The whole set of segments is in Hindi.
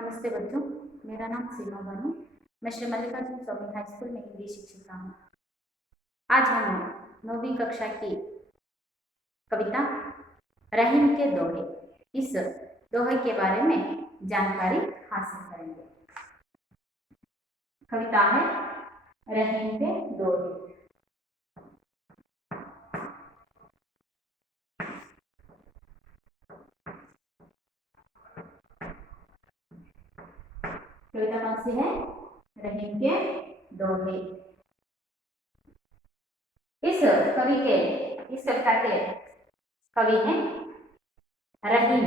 नमस्ते बच्चों, मेरा नाम सीमा बानू। मैं श्री मल्लिकार्जुन स्वामी हाई स्कूल में हिंदी शिक्षिका हूँ। आज हम 9वीं कक्षा की कविता रहीम के दोहे, इस दोहे के बारे में जानकारी हासिल करेंगे। कविता है रहीम के दोहे। कविता कौन सी है? रहीम के दोहे। इस कविता के कवि हैं रहीम।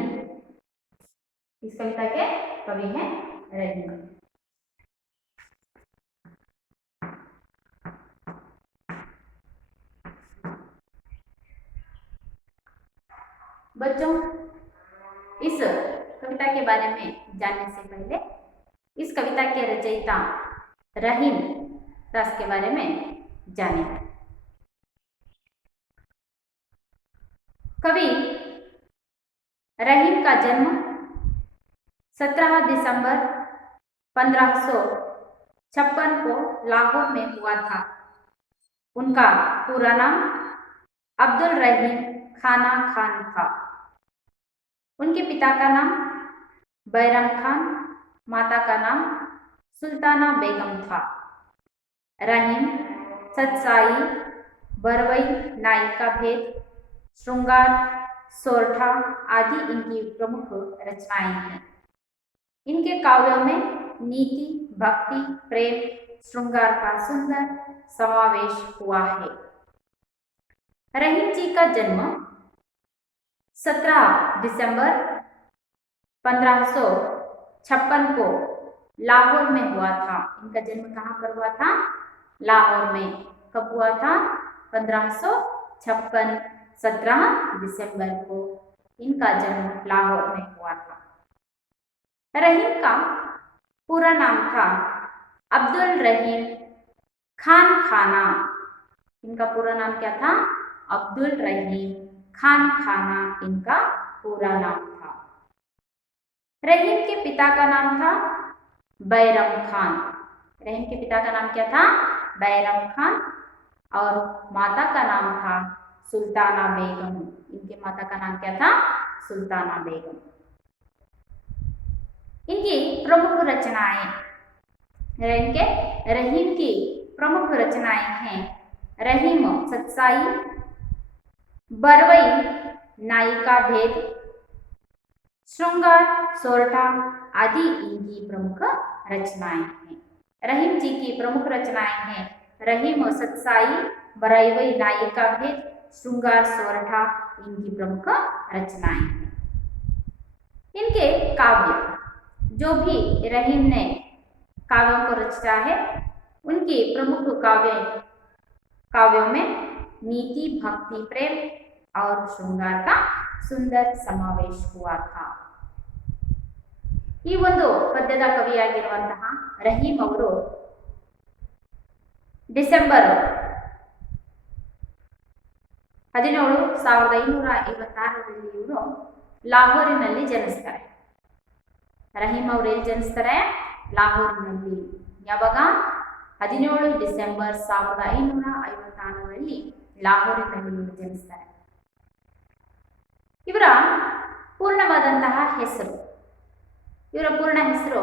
इस कविता के कवि हैं रहीम। बच्चों, इस कविता के बारे में जानने से पहले इस कविता के रचयिता रहीम दास के बारे में जानें। कवि रहीम का जन्म 17 दिसंबर 1556 को लाहौर में हुआ था। उनका पूरा नाम अब्दुल रहीम खाना खान था। उनके पिता का नाम बैरम खान, माता का नाम सुल्ताना बेगम था। रहीम सतसाई, बरवई, नायिका भेद, श्रृंगार, सोरठा आदि इनकी प्रमुख रचनाएं हैं। इनके काव्यों में नीति, भक्ति, प्रेम, श्रृंगार का सुंदर समावेश हुआ है। रहीम जी का जन्म 17 दिसंबर 1556 को लाहौर में हुआ था। इनका जन्म कहाँ पर हुआ था? लाहौर में। कब हुआ था? 1556, 17 दिसंबर को इनका जन्म लाहौर में हुआ था। रहीम का पूरा नाम था अब्दुल रहीम खान खाना। इनका पूरा नाम क्या था? अब्दुल रहीम खान खाना इनका पूरा नाम था। रहीम के पिता का नाम था बैरम खान। रहीम के पिता का नाम क्या था? बैरम खान। और माता का नाम था सुल्ताना बेगम। इनके माता का नाम क्या था? सुल्ताना बेगम। इनकी प्रमुख रचनाएं, रहीम की प्रमुख रचनाएं हैं रहीम सतसाई, बरवई, नायिका भेद, श्रृंगार, सोरठा आदि इनकी प्रमुख रचनाएं हैं। रहीम जी की प्रमुख रचनाएं हैं रहीम सतसाई, बरवई, नायिका भेद, श्रृंगार, सोरठा इनकी प्रमुख रचनाएं हैं। इनके काव्य, जो भी रहीम ने काव्यों को रचा है, उनके प्रमुख काव्यों में नीति, भक्ति, प्रेम और श्रृंगार का सुंदर समावेश हुआ था। ಈ ಒಂದು ಪದ್ಯದ ಕವಿಯಾಗಿರುವಂತಹ ರಹೀಂ ಅವರು ಡಿಸೆಂಬರ್ 17, 1556ರಲ್ಲಿ ಇವರು ಲಾಹೋರಿನಲ್ಲಿ ಜನಿಸ್ತಾರೆ. ರಹೀಂ ಅವರು ಎಲ್ಲಿ ಜನಿಸ್ತಾರೆ? ಲಾಹೋರಿನಲ್ಲಿ. ಯಾವಾಗ? 17 ಡಿಸೆಂಬರ್ 1556ರಲ್ಲಿ ಲಾಹೋರಿನಲ್ಲಿ ಇವರು ಜನಿಸ್ತಾರೆ. ಇವರ ಪೂರ್ಣವಾದಂತಹ ಹೆಸರು, ಇವರ ಪೂರ್ಣ ಹೆಸರು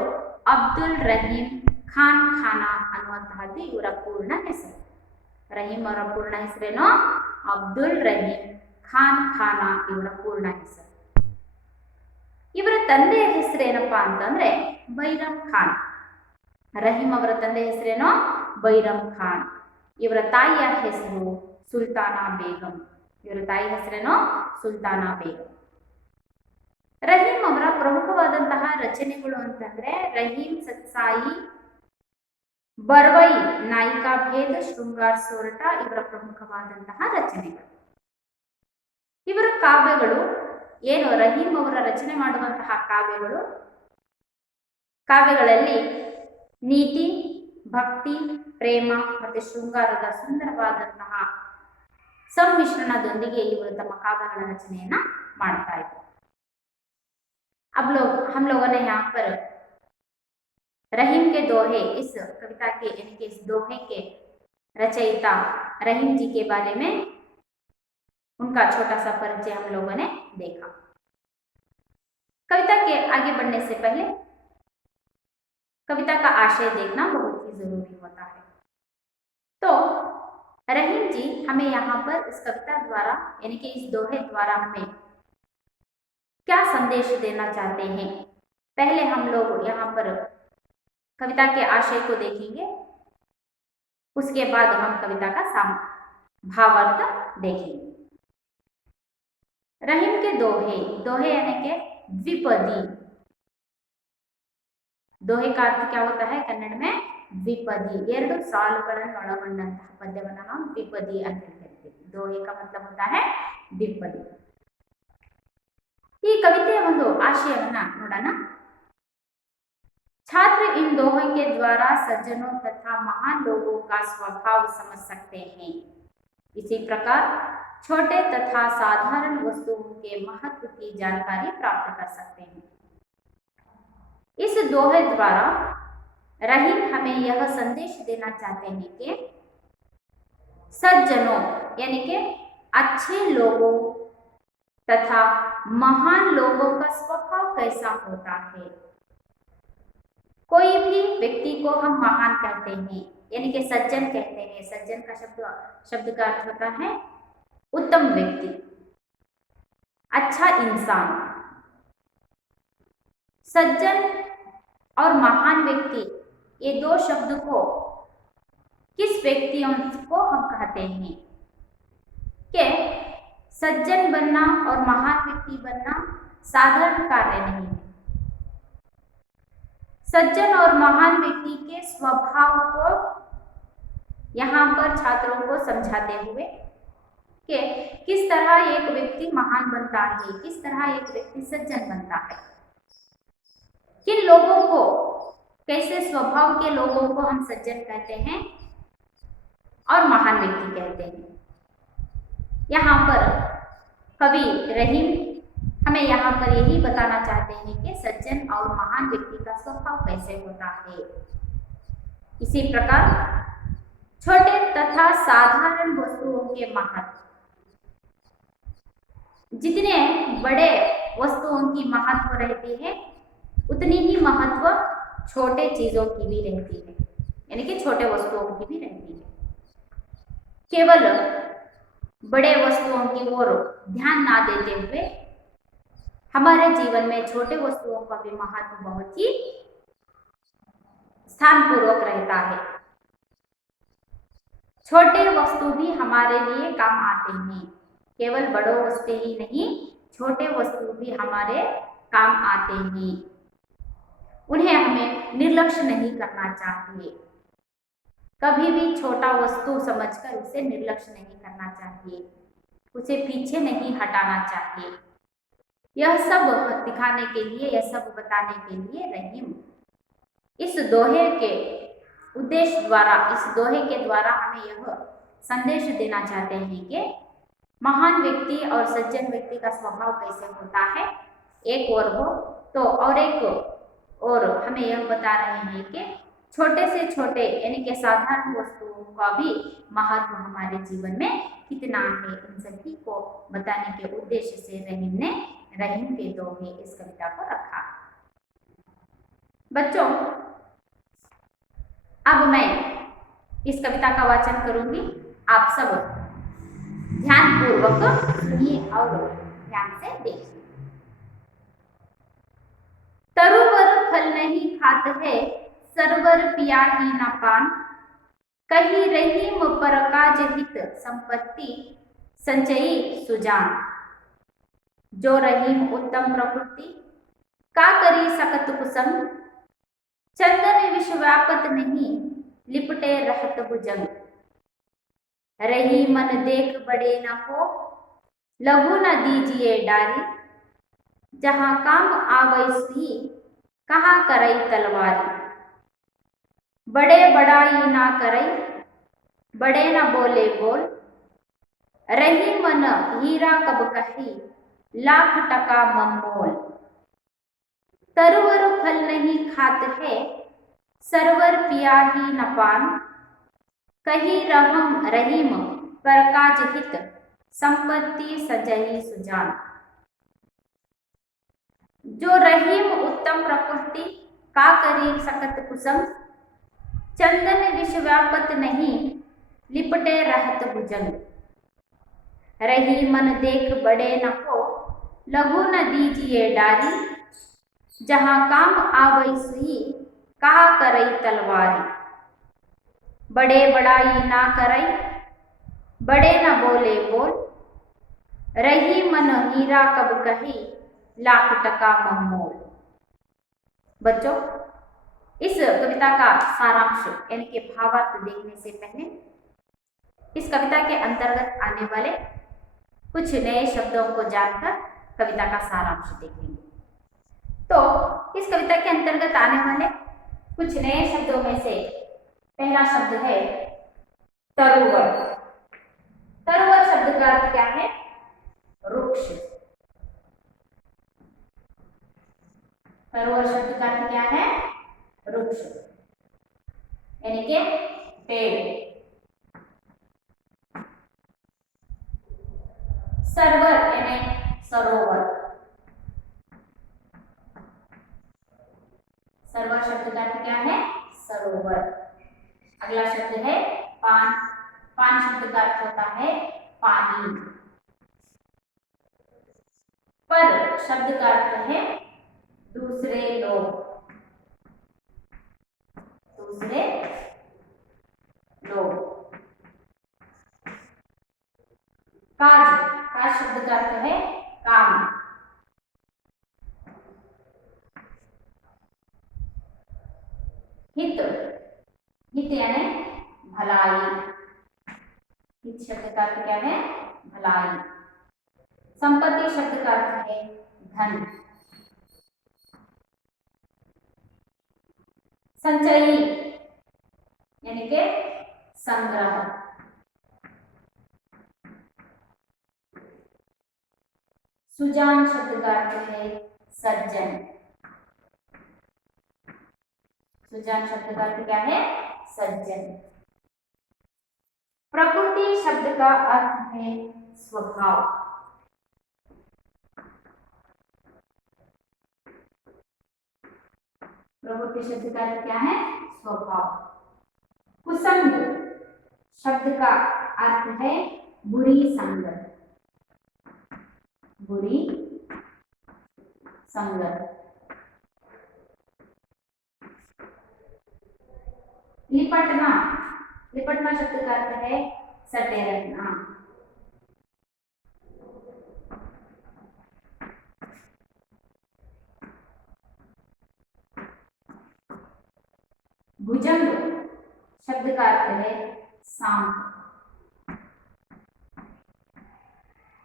ಅಬ್ದುಲ್ ರಹೀಂ ಖಾನ್ ಖಾನ ಅನ್ನುವಂತಹದ್ದು ಇವರ ಪೂರ್ಣ ಹೆಸರು. ರಹೀಂ ಅವರ ಪೂರ್ಣ ಹೆಸರೇನು? ಅಬ್ದುಲ್ ರಹೀಂ ಖಾನ್ ಖಾನ ಇವರ ಪೂರ್ಣ ಹೆಸರು. ಇವರ ತಂದೆಯ ಹೆಸರೇನಪ್ಪಾ ಅಂತಂದ್ರೆ ಬೈರಮ್ ಖಾನ್. ರಹೀಂ ಅವರ ತಂದೆಯ ಹೆಸರೇನು? ಬೈರಮ್ ಖಾನ್. ಇವರ ತಾಯಿಯ ಹೆಸರು ಸುಲ್ತಾನಾ ಬೇಗಂ. ಇವರ ತಾಯಿ ಹೆಸರೇನು? ಸುಲ್ತಾನಾ ಬೇಗಂ. ರಹೀಂ ಅವರ ಪ್ರಮುಖವಾದಂತಹ ರಚನೆಗಳು ಅಂತಂದ್ರೆ ರಹೀಂ ಸತ್ಸಾಯಿ, ಬರವೈ, ನಾಯಿಕಾ ಭೇದ, ಶೃಂಗಾರ್, ಸೋರಠ ಇವರ ಪ್ರಮುಖವಾದಂತಹ ರಚನೆಗಳು. ಇವರ ಕಾವ್ಯಗಳು ಏನು ರಹೀಂ ಅವರ ರಚನೆ ಮಾಡುವಂತಹ ಕಾವ್ಯಗಳಲ್ಲಿ ನೀತಿ, ಭಕ್ತಿ, ಪ್ರೇಮ ಮತ್ತು ಶೃಂಗಾರದ ಸುಂದರವಾದಂತಹ ಸಮ್ಮಿಶ್ರಣದೊಂದಿಗೆ ಇವರು ತಮ್ಮ ಕಾವ್ಯಗಳ ರಚನೆಯನ್ನ ಮಾಡ್ತಾ ಇದ್ದಾರೆ. हम लोगों ने यहाँ पर रहीम के दोहे, इस कविता के यानी कि इस दोहे के रचयिता रहीम जी के बारे में उनका छोटा सा परिचय हम लोगों ने देखा। कविता के आगे बढ़ने से पहले कविता का आशय देखना बहुत ही जरूरी होता है। तो रहीम जी हमें यहाँ पर इस कविता द्वारा यानी कि इस दोहे द्वारा हमें क्या संदेश देना चाहते हैं, पहले हम लोग यहाँ पर कविता के आशय को देखेंगे, उसके बाद हम कविता का भावार्थ देखेंगे। रहीम के दोहे, दोहे यानी कि द्विपदी, दोहे का अर्थ क्या होता है कन्नड़ में द्विपदी, ಎರಡು ಸಾಲುಗಳನ್ನು ಒಳಗೊಂಡಂತಹ ಪದ್ಯವನ್ನು ನಾವು ದ್ವಿಪದಿ ಅಂತ ಕರಿತೀವಿ। दोहे का मतलब होता है द्विपदी। ಈ ಕವಿತೆಯ ಒಂದು ಆಶಯವನ್ನ ನೋಡೋಣ। छात्र इन दोहों के द्वारा सज्जनों तथा महान लोगों का स्वभाव समझ सकते हैं। इसी प्रकार छोटे तथा साधारण वस्तुओं के महत्व की जानकारी प्राप्त कर सकते हैं। इस दोहे द्वारा रहीम हमें यह संदेश देना चाहते हैं कि सज्जनों यानी कि अच्छे लोगों तथा महान लोगों का स्वभाव कैसा होता है। कोई भी व्यक्ति को हम महान कहते हैं यानी कि सज्जन कहते हैं। सज्जन का शब्द का अर्थ होता है उत्तम व्यक्ति, अच्छा इंसान। सज्जन और महान व्यक्ति, ये दो शब्द को किस व्यक्तियों को हम कहते हैं कि सज्जन बनना और महान व्यक्ति बनना साधारण कार्य नहीं है। सज्जन और महान व्यक्ति के स्वभाव को यहाँ पर छात्रों को समझाते हुए कि किस तरह एक व्यक्ति महान बनता है, किस तरह एक व्यक्ति सज्जन बनता है, किन लोगों को, कैसे स्वभाव के लोगों को हम सज्जन कहते हैं और महान व्यक्ति कहते हैं। यहाँ पर कवि रहीम हमें यहाँ पर यही बताना चाहते हैं कि सज्जन और महान व्यक्ति का स्वभाव कैसे होता है। इसी प्रकार छोटे तथा साधारण वस्तुओं के महत्व, जितने बड़े वस्तुओं की महत्व रहती है उतनी ही महत्व छोटे चीजों की भी रहती है, यानी कि छोटे वस्तुओं की भी रहती है। केवल बड़े वस्तुओं की ओर ध्यान ना देते हुए हमारे जीवन में छोटे वस्तुओं का भी महत्व बहुत ही स्थानपूर्वक रहता है। छोटे वस्तु भी हमारे लिए काम आते हैं, केवल बड़े वस्तु ही नहीं, छोटे वस्तु भी हमारे काम आते हैं। उन्हें हमें निर्लक्ष्य नहीं करना चाहिए, कभी भी छोटा वस्तु समझकर उसे निर्लक्ष्य नहीं करना चाहिए, उसे पीछे नहीं हटाना चाहिए। यह सब दिखाने के लिए, यह सब बताने के लिए रहीम इस दोहे के उद्देश्य द्वारा, इस दोहे के द्वारा हमें यह संदेश देना चाहते हैं कि महान व्यक्ति और सज्जन व्यक्ति का स्वभाव कैसे होता है, एक और हो तो और एक और हमें यह बता रहे हैं कि छोटे से छोटे यानी कि साधारण वस्तुओं का भी महत्व हमारे जीवन में कितना है, इन सभी को बताने के उद्देश्य से रहीम ने रहीम के दोहे इस कविता को रखा। बच्चों, अब मैं इस कविता का वाचन करूंगी, आप सब ध्यानपूर्वक सुनिए और ध्यान से देखिए। तरुवर फल नहीं खात है, सरवर पिया ही न पान, कही रहीम पर काज हित संपत्ति संचयी सुजान। जो रहीम उत्तम प्रकृति का करी सकत कुसंग, चंदन विश्व व्यापत नहीं लिपटे रहत भुजंग। रही मन देख बड़े न हो, लघु न दीजिए डारी, जहाँ काम आवै सुई कहाँ करई तलवारी। बड़े बड़ाई ना करई, बड़े न बोले बोल, रही मन हीरा कब कही लाख टका ममोल। तरुवर फल नहीं खात है, सरवर पिया ही न पान, कही रहम रहीम पर काज हित, संपत्ति सजही सुजान। जो रहीम उत्तम प्रकृति, का करी सकत कुसम, चंदन विष व्यापत नहीं, लिपटे रहत भुजंग। रही मन देख बड़े न हो, लघु न दीजिए डारी, जहाँ काम आवई सुई, कहा करई तलवारी। बड़े बड़ाई ना करई, बड़े न बोले बोल, रही मन हीरा कब कही, लाख टका महमोल। बच्चों, इस कविता का सारांश यानी कि भावार्थ देखने से पहले इस कविता के अंतर्गत आने वाले कुछ नए शब्दों को जानकर कविता का सारांश देखेंगे। तो इस कविता के अंतर्गत आने वाले कुछ नए शब्दों में से पहला शब्द है तरुवर। तरुवर शब्द का अर्थ क्या है? वृक्ष। तरुवर शब्द का अर्थ क्या है? वृक्ष यानी कि पेड़। सरवर यानी सरोवर। सरवर शब्द का अर्थ क्या है? सरोवर। अगला शब्द है पान। पान शब्द का अर्थ होता है पानी। पर शब्द का अर्थ है दूसरे लोग। दूसरे लोग। काज। काज शब्द का अर्थ है काम। हित। हित यानी भलाई। हित शब्द का अर्थ क्या है? भलाई। संपत्ति शब्द का अर्थ है धन। संचयी यानी कि संग्रह। सुजान शब्द का अर्थ है सज्जन। सुजान शब्द का अर्थ क्या है? सज्जन। प्रकृति शब्द का अर्थ है स्वभाव। प्रकृति शब्द का अर्थ क्या है? स्वभाव। कुसंग शब्द का अर्थ है बुरी संगत। बुरी संगत। लिपटना। लिपटना शब्द का अर्थ है सटे रहना। भुजंग शब्द का अर्थ है सांप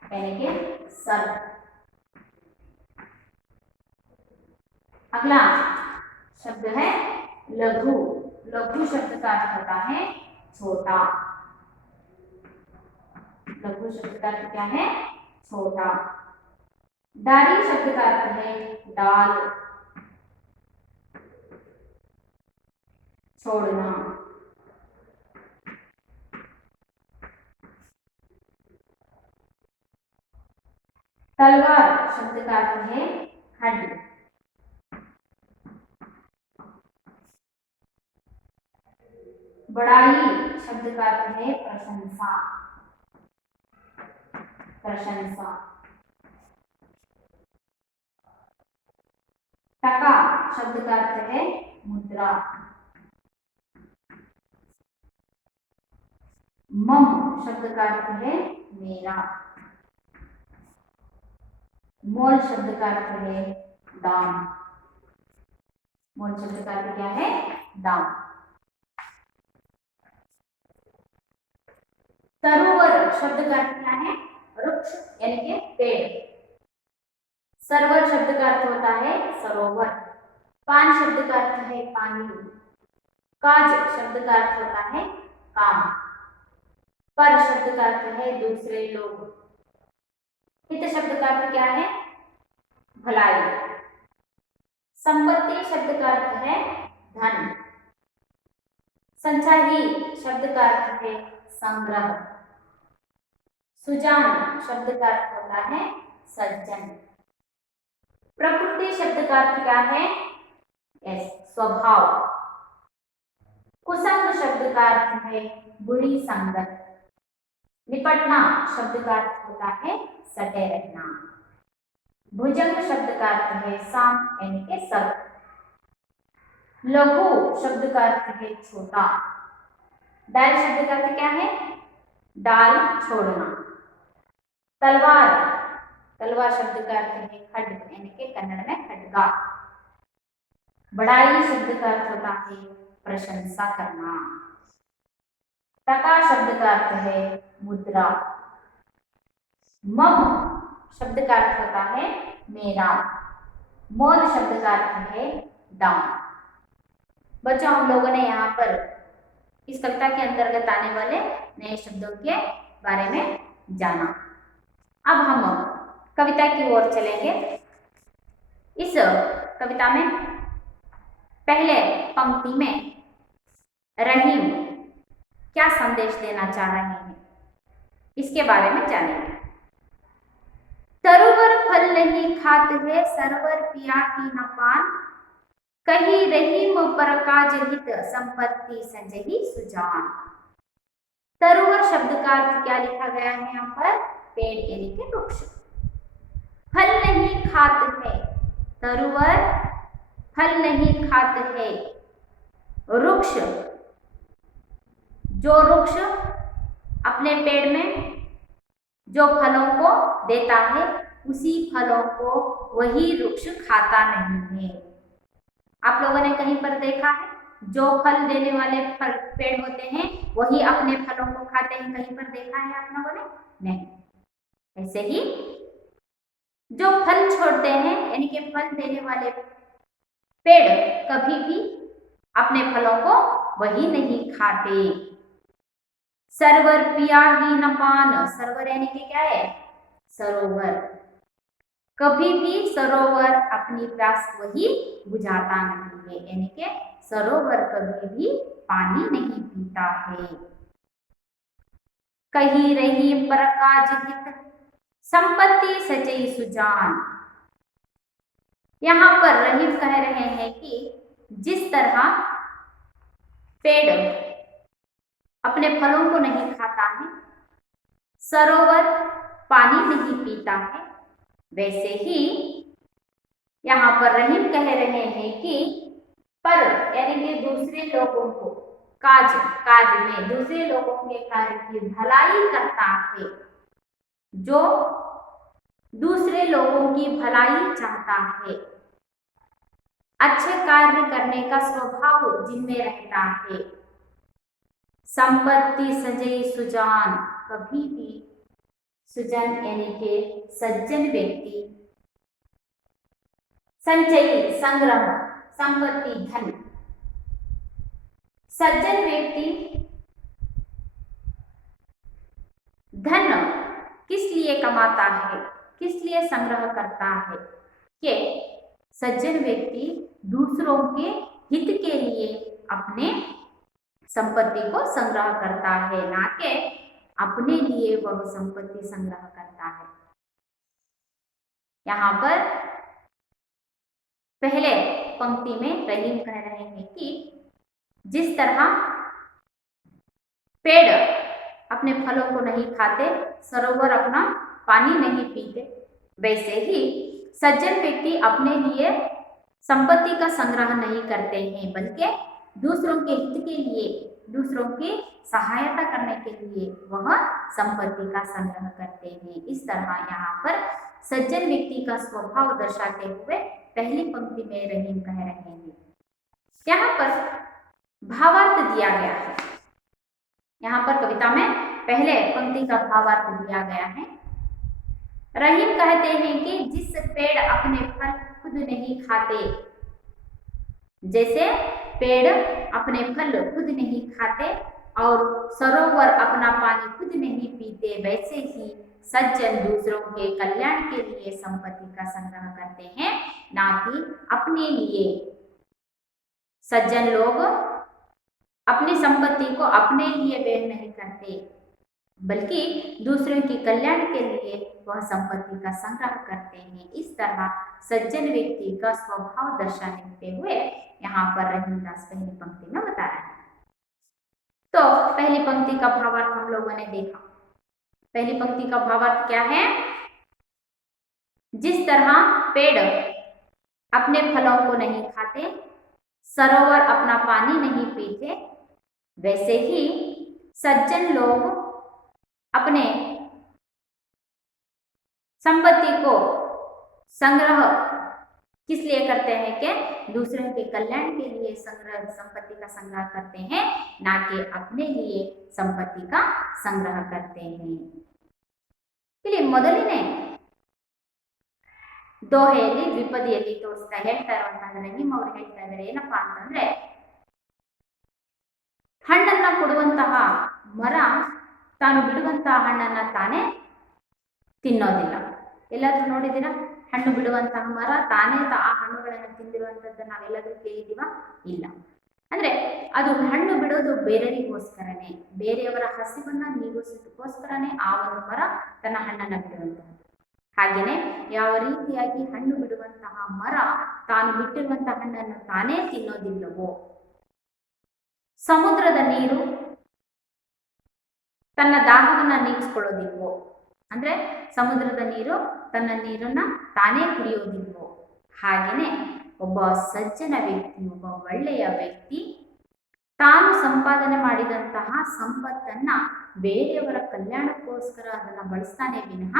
यानी कि सर। अगला शब्द है लघु। लघु शब्द का अर्थ होता है छोटा। लघु शब्द का अर्थ क्या है? छोटा। डाली शब्द का अर्थ है डाल, छोड़ना। तलवार शब्द का अर्थ है खड्ग। बड़ाई शब्द का अर्थ है प्रशंसा। प्रशंसा। टका शब्द का अर्थ है मुद्रा। मम शब्द का अर्थ है मेरा। मोल शब्द का अर्थ है दाम। मोल शब्द का अर्थ क्या है? दाम। सरोवर शब्द का अर्थ क्या है? वृक्ष यानी कि पेड़। सरवर शब्द का अर्थ होता है सरोवर। पान शब्द का अर्थ है पानी। काज शब्द का अर्थ होता है काम। पर शब्द का अर्थ है दूसरे लोग। हित शब्द का अर्थ क्या है? भलाई। संपत्ति शब्द का अर्थ है धन। संचाही शब्द का अर्थ है संग्रह। सुजान शब्द का अर्थ होता है सज्जन। प्रकृति शब्द का अर्थ क्या है? स्वभाव। कुसंग शब्द का अर्थ है बुरी संगत। निपटना शब्द का अर्थ होता है सटे रहना। भुजंग शब्द का अर्थ है सांप यानी के सर्प। लघु शब्द का अर्थ है छोटा। डाल शब्द का अर्थ क्या है? डाल छोड़ना। तलवार, तलवार शब्द का अर्थ है खड्ग यानी के कन्नड़ में खड्गा। बड़ाई शब्द का अर्थ होता है प्रशंसा करना। टका शब्द का अर्थ है मुद्रा। मम शब्द का अर्थ होता है मेरा। मोल शब्द का अर्थ है दाम। बच्चों, हम लोगों ने यहाँ पर इस कविता के अंतर्गत आने वाले नए शब्दों के बारे में जाना। अब हम कविता की ओर चलेंगे। इस कविता में पहले पंक्ति में रहीम क्या संदेश देना चाह रहे हैं, इसके बारे में जानेंगे। तरुवर फल नहीं खात है, सरवर पिया की न पान। कही रहीम पर काज हित, संपत्ति संजही सुजान। तरुवर शब्द का अर्थ क्या लिखा गया है यहाँ पर? पेड़ यानी के वृक्ष। फल नहीं खात है, तरुवर फल नहीं खात है। वृक्ष, जो वृक्ष अपने पेड़ में जो फलों को देता है, उसी फलों को वही वृक्ष खाता नहीं है। आप लोगों ने कहीं पर देखा है जो फल देने वाले पेड़ होते हैं वही अपने फलों को खाते हैं? कहीं पर देखा है आप लोगों ने? नहीं। ऐसे ही जो फल छोड़ते हैं यानी कि फल देने वाले पेड़ कभी भी अपने फलों को वही नहीं खाते। सरवर पिया ही न पान। सरवर यानी कि क्या है? सरोवर। कभी भी सरोवर अपनी प्यास वही बुझाता नहीं है, यानी कि सरोवर कभी भी पानी नहीं पीता है। कही रही पर काज हित, संपत्ति सचई सुजान। यहाँ पर रहीम कह रहे हैं कि जिस तरह पेड़ अपने फलों को नहीं खाता है, सरोवर पानी नहीं पीता है, वैसे ही यहाँ पर रहीम कह रहे हैं कि पर यानी कि दूसरे लोगों को कार्य में दूसरे लोगों के कार्य की भलाई करता है, जो दूसरे लोगों की भलाई चाहता है, अच्छे कार्य करने का स्वभाव जिनमें रहता है। संपत्ति सजई सुजान, कभी भी सुजन यानी के सज्जन व्यक्ति, संचयी संग्रह, संपत्ति धन। सज्जन व्यक्ति धन किस लिए कमाता है, किस लिए संग्रह करता है? कि सज्जन व्यक्ति दूसरों के हित के लिए अपने संपत्ति को संग्रह करता है, ना कि अपने लिए वह संपत्ति संग्रह करता है। यहाँ पर पहले पंक्ति में रहीम कह रहे हैं कि जिस तरह पेड़ अपने फलों को नहीं खाते, सरोवर अपना पानी नहीं पीते, वैसे ही सज्जन व्यक्ति अपने लिए संपत्ति का संग्रह नहीं करते हैं, बल्कि दूसरों के हित के लिए, दूसरों की सहायता करने के लिए वह संपत्ति का संग्रह करते हैं। इस तरह यहाँ पर सज्जन व्यक्ति का स्वभाव दर्शाते हुए पहली पंक्ति में रहीम कह रहे हैं। यहाँ पर भावार्थ दिया गया है। यहाँ पर कविता में पहले पंक्ति का भावार्थ दिया गया है। रहीम कहते हैं कि जिस पेड़ अपने फल खुद नहीं खाते, जैसे पेड़ अपने फल खुद नहीं खाते और सरोवर अपना पानी खुद नहीं पीते, वैसे ही सज्जन दूसरों के कल्याण के लिए संपत्ति का संग्रह करते हैं, ना कि अपने लिए। सज्जन लोग अपनी संपत्ति को अपने लिए व्यय नहीं करते, बल्कि दूसरों के कल्याण के लिए वह संपत्ति का संग्रह करते हैं। इस तरह सज्जन व्यक्ति का स्वभाव दर्शाते हुए यहाँ पर रहीमदास पहली पंक्ति में बता रहे हैं। तो पहली पंक्ति का भावार्थ हम लोगों ने देखा। पहली पंक्ति का भावार्थ क्या है? जिस तरह पेड़ अपने फलों को नहीं खाते, सरोवर अपना पानी नहीं पीते, वैसे ही सज्जन लोग अपने संपत्ति को संग्रह किस लिए करते हैं कि दूसरों के कल्याण के लिए संपत्ति का संग्रह करते हैं, ना कि अपने लिए संपत्ति का संग्रह करते हैं। ಇಲ್ಲಿ ಮೊದಲನೇ ದೋಹೆಯಲ್ಲಿ ದ್ವಿಪದಿಯಲ್ಲಿ ಹೇಳ್ತಾ ಇರುವಂತಹ ರಹೀಂ ಅವರು ಹೇಳ್ತಾ ಇದ್ದಾರೆ ಏನಪ್ಪಾ ಅಂತಂದ್ರೆ, ಹಣ್ಣನ್ನ ಕೊಡುವಂತಹ ಮರ ತಾನು ಬಿಡುವಂತಹ ಹಣ್ಣನ್ನ ತಾನೇ ತಿನ್ನೋದಿಲ್ಲ. ಎಲ್ಲಾದ್ರೂ ನೋಡಿದಿರಾ? ಹಣ್ಣು ಬಿಡುವಂತಹ ಮರ ತಾನೇ ಆ ಹಣ್ಣುಗಳನ್ನು ತಿಂದಿರುವಂತದ್ದು ನಾವೆಲ್ಲರೂ ಕೇಳಿದೀವ? ಇಲ್ಲ. ಅಂದ್ರೆ ಅದು ಹಣ್ಣು ಬಿಡೋದು ಬೇರೆಯವರಿಗೋಸ್ಕರನೇ, ಬೇರೆಯವರ ಹಸಿವನ್ನ ನೀಗಿಸೋದಕ್ಕೋಸ್ಕರನೇ ಆ ಒಂದು ಮರ ತನ್ನ ಹಣ್ಣನ್ನ ಬಿಡುವಂತಹದ್ದು. ಹಾಗೇನೆ ಯಾವ ರೀತಿಯಾಗಿ ಹಣ್ಣು ಬಿಡುವಂತಹ ಮರ ತಾನು ಬಿಟ್ಟಿರುವಂತಹ ಹಣ್ಣನ್ನು ತಾನೇ ತಿನ್ನೋದಿಲ್ಲವೋ, ಸಮುದ್ರದ ನೀರು ತನ್ನ ದಾಹವನ್ನ ನೀಗಿಸ್ಕೊಳ್ಳೋದಿಲ್ವೋ, ಅಂದ್ರೆ ಸಮುದ್ರದ ನೀರು ತನ್ನ ನೀರನ್ನ ತಾನೇ ಕುಡಿಯೋದಿಲ್ವೋ, ಹಾಗೇನೆ ಒಬ್ಬ ಸಜ್ಜನ ವ್ಯಕ್ತಿ, ಒಬ್ಬ ಒಳ್ಳೆಯ ವ್ಯಕ್ತಿ ತಾನು ಸಂಪಾದನೆ ಮಾಡಿದಂತಹ ಸಂಪತ್ತನ್ನ ಬೇರೆಯವರ ಕಲ್ಯಾಣಕ್ಕೋಸ್ಕರ ಅದನ್ನ ಬಳಸ್ತಾನೆ ವಿನಃ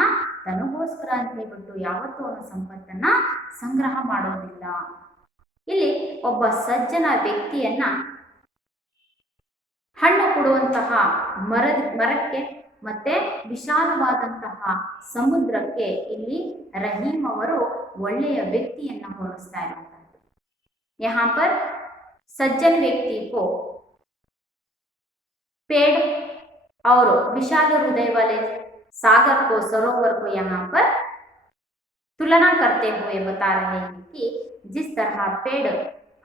ತನಗೋಸ್ಕರ ಅಂತ ಹೇಳ್ಬಿಟ್ಟು ಯಾವತ್ತೂ ಅವನ ಸಂಪತ್ತನ್ನ ಸಂಗ್ರಹ ಮಾಡೋದಿಲ್ಲ. ಇಲ್ಲಿ ಒಬ್ಬ ಸಜ್ಜನ ವ್ಯಕ್ತಿಯನ್ನ ಹಣ್ಣು ಕೊಡುವಂತಹ ಮರಕ್ಕೆ ಮತ್ತೆ ವಿಶಾಲವಾದಂತಹ ಸಮುದ್ರಕ್ಕೆ ಇಲ್ಲಿ ರಹೀಂ ಅವರು ಒಳ್ಳೆಯ ವ್ಯಕ್ತಿಯನ್ನ ಹೋಲಿಸ್ತಾ ಇರುವಂತಹದ್ದು. यहाँ पर सज्जन व्यक्ति को पेड़ और विशाल हृदय वाले सागर को, सरोवर को यहाँ पर तुलना करते हुए बता रहे हैं कि जिस तरह पेड़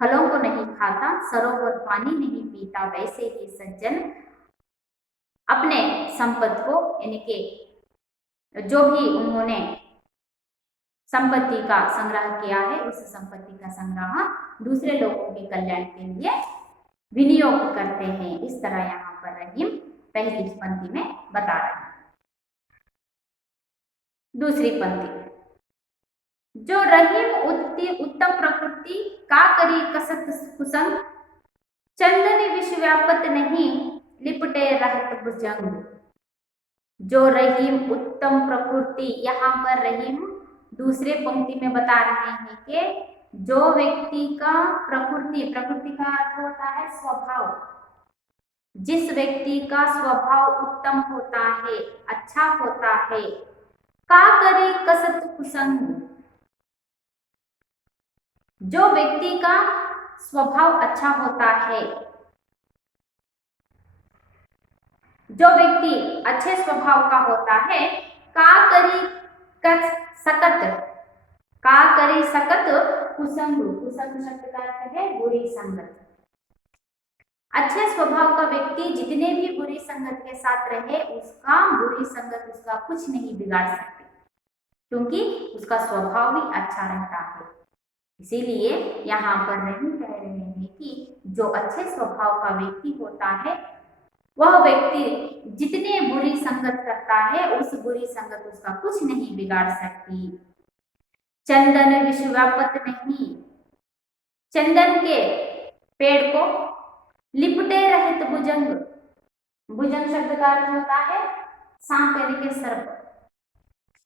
फलों को नहीं खाता, सरोवर पानी नहीं पीता, वैसे ही सज्जन अपने संपत्ति को, यानी कि जो भी उन्होंने संपत्ति का संग्रह किया है, उस संपत्ति का संग्रह दूसरे लोगों के कल्याण के लिए विनियोग करते हैं। इस तरह यहाँ पर रहीम पहली पंक्ति में बता रहे हैं। दूसरी पंक्ति, जो रहीम उत्तम प्रकृति का करी कसत कुसंग, चंदनी विश्व व्यापत नहीं लिपटे रहत भुजंग। जो रहीम उत्तम प्रकृति, यहाँ पर रहीम दूसरे पंक्ति में बता रहे हैं कि जो व्यक्ति का प्रकृति का अर्थ होता है स्वभाव, जिस व्यक्ति का स्वभाव उत्तम होता है, अच्छा होता है, का करे कसत कुसंग, जो व्यक्ति का स्वभाव अच्छा होता है, जो व्यक्ति अच्छे स्वभाव का होता है, का करी सकत कुसंग, कुसंग शब्द का अर्थ है बुरी संगत। अच्छे स्वभाव का व्यक्ति जितने भी बुरी संगत के साथ रहे, उसका बुरी संगत उसका कुछ नहीं बिगाड़ सकती, क्योंकि उसका स्वभाव भी अच्छा रहता है। इसीलिए यहाँ पर रहीम कह रहे हैं कि जो अच्छे स्वभाव का व्यक्ति होता है, वह व्यक्ति जितने बुरी संगत करता है, उस बुरी संगत उसका कुछ नहीं बिगाड़ सकती। चंदन विश्व व्यापत नहीं, चंदन के पेड़ को लिपटे रहित भुजंग, भुजंग शब्द का अर्थ होता है सांप यानी के सर्प।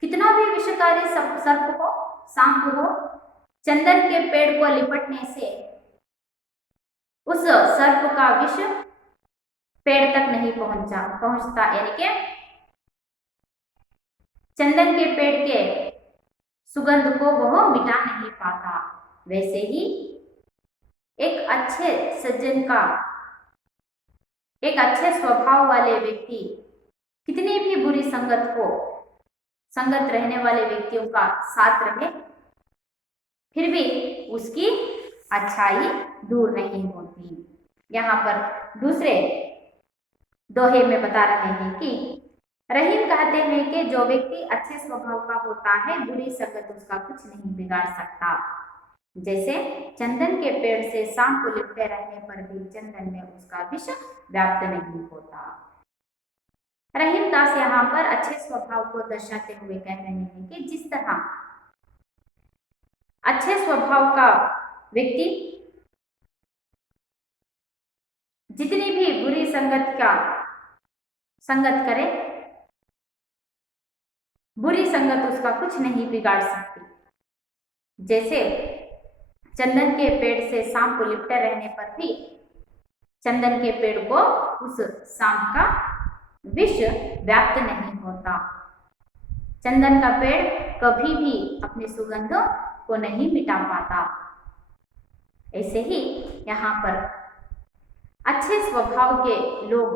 कितना भी विषकारी सर्प हो, सांप हो, चंदन के पेड़ को लिपटने से उस सर्प का विष पेड़ तक नहीं पहुंचता, यानी कि चंदन के पेड़ के सुगंध को वह मिटा नहीं पाता। वैसे ही एक अच्छे सज्जन का, एक अच्छे स्वभाव वाले व्यक्ति कितनी भी बुरी संगत रहने वाले व्यक्तियों का साथ रहे, फिर भी उसकी अच्छाई दूर नहीं होती। यहाँ पर दूसरे दोहे में बता रहे हैं कि रहीम कहते हैं कि जो व्यक्ति अच्छे स्वभाव का होता है बुरी संगत उसका कुछ नहीं बिगाड़ सकता। जैसे चंदन के पेड़ से सांप को लिपटे रहने पर भी चंदन में उसका विष व्याप्त नहीं होता। रहीम दास यहाँ पर अच्छे स्वभाव को दर्शाते हुए कह रहे हैं कि जिस तरह अच्छे स्वभाव का व्यक्ति जितनी भी बुरी संगत करे, बुरी संगत उसका कुछ नहीं बिगाड़ सकती। जैसे चंदन के पेड़ से सांप को लिपटे रहने पर भी चंदन के पेड़ को उस सांप का विष व्याप्त नहीं होता। चंदन का पेड़ कभी भी अपने सुगंधों को नहीं मिटा पाता। ऐसे ही यहाँ पर अच्छे स्वभाव के लोग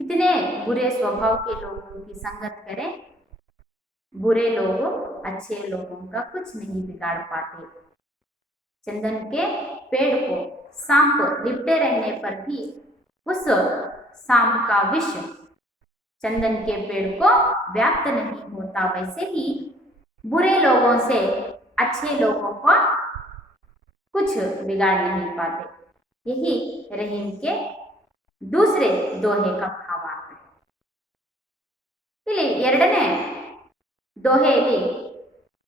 कितने बुरे स्वभाव के लोगों की संगत करें, बुरे लोग अच्छे लोगों का कुछ नहीं बिगाड़ पाते। चंदन के पेड़ को सांप लिपटे रहने पर भी उस सांप का विष चंदन के पेड़ को व्याप्त नहीं होता। वैसे ही बुरे लोगों से अच्छे लोगों को कुछ बिगाड़ नहीं पाते। यही रहीम के दूसरे दोहे का भावार्थ है। ಇಲ್ಲಿ ಎರಡನೇ ದೋಹೆಯಲ್ಲಿ